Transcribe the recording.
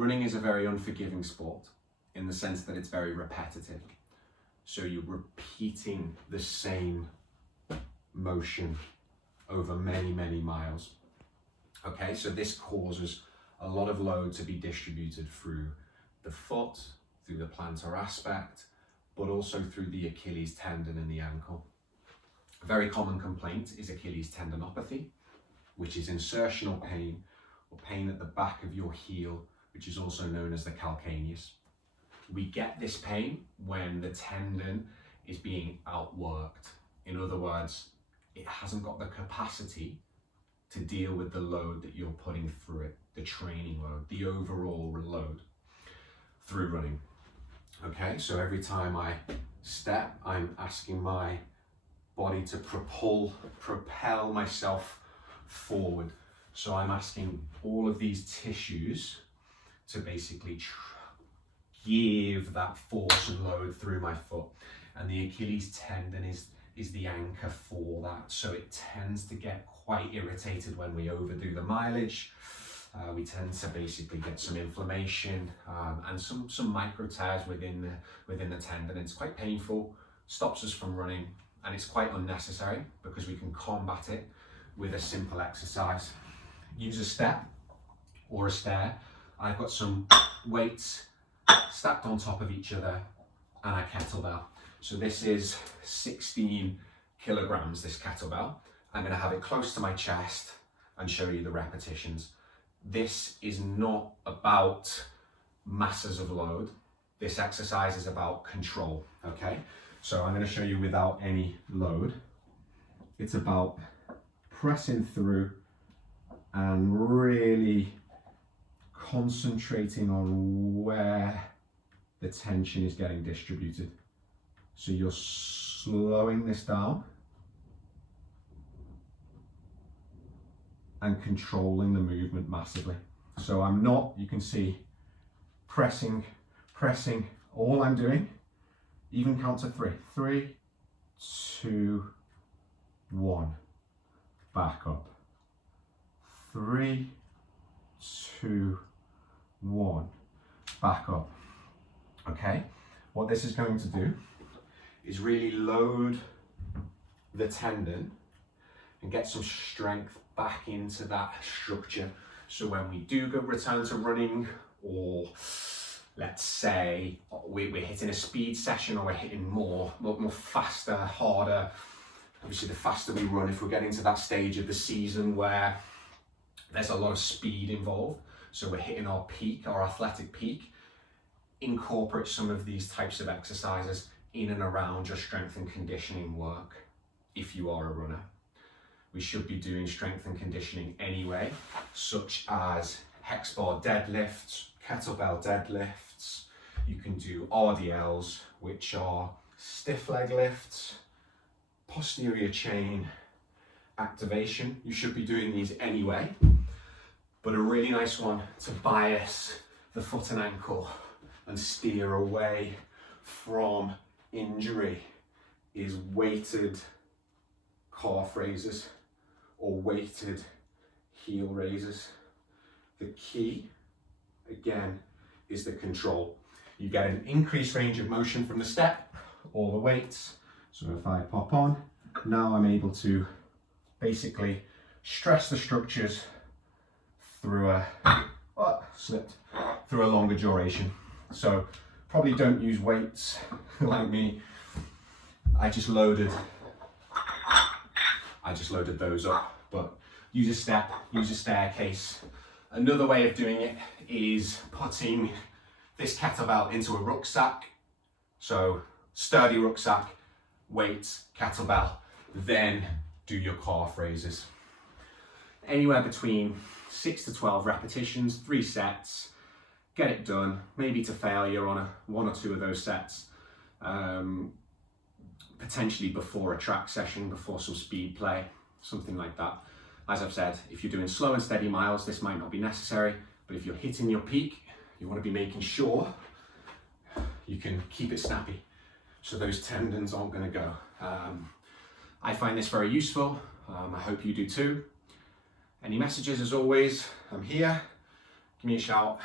Running is a very unforgiving sport in the sense that it's very repetitive. So you're repeating the same motion over many, many miles. Okay, so this causes a lot of load to be distributed through the foot, through the plantar aspect, but also through the Achilles tendon and the ankle. A very common complaint is Achilles tendinopathy, which is insertional pain or pain at the back of your heel, which is also known as the calcaneus. We get this pain when the tendon is being outworked. In other words, it hasn't got the capacity to deal with the load that you're putting through it, the training load, the overall load through running. Okay, so every time I step, I'm asking my body to propel myself forward. So I'm asking all of these tissues to basically give that force and load through my foot. And the Achilles tendon is the anchor for that. So it tends to get quite irritated when we overdo the mileage. We tend to basically get some inflammation and some micro tears within the tendon. It's quite painful, stops us from running, and it's quite unnecessary because we can combat it with a simple exercise. Use a step or a stair. I've got some weights stacked on top of each other and a kettlebell. So this is 16 kilograms, this kettlebell. I'm going to have it close to my chest and show you the repetitions. This is not about masses of load. This exercise is about control, okay? So I'm going to show you without any load. It's about pressing through and really concentrating on where the tension is getting distributed. So you're slowing this down and controlling the movement massively. So I'm not, you can see, pressing. All I'm doing, even count to 3. 3, 2, 1. Back up. 3, 2, 1. Back up. Okay, what this is going to do is really load the tendon and get some strength back into that structure. So when we do go return to running, or let's say we're hitting a speed session, or we're hitting more faster, harder. Obviously the faster we run, if we're getting to that stage of the season where there's a lot of speed involved, so we're hitting our peak, our athletic peak, incorporate some of these types of exercises in and around your strength and conditioning work. If you are a runner, we should be doing strength and conditioning anyway, such as hex bar deadlifts, kettlebell deadlifts. You can do RDLs, which are stiff leg lifts, posterior chain activation. You should be doing these anyway, but a really nice one to bias the foot and ankle and steer away from injury is weighted calf raises or weighted heel raises. The key, again, is the control. You get an increased range of motion from the step, all the weights. So if I pop on, now I'm able to basically stress the structures through through a longer duration. So probably don't use weights like me. I just loaded those up, but use a step, use a staircase. Another way of doing it is putting this kettlebell into a rucksack. So sturdy rucksack, weights, kettlebell, then do your calf raises. Anywhere between 6 to 12 repetitions, 3 sets, get it done, maybe to failure on 1 or 2 of those sets, potentially before a track session, before some speed play, something like that. As I've said, if you're doing slow and steady miles, this might not be necessary, but if you're hitting your peak, you want to be making sure you can keep it snappy, so those tendons aren't going to go. I find this very useful. I hope you do too. Any messages, as always, I'm here. Give me a shout.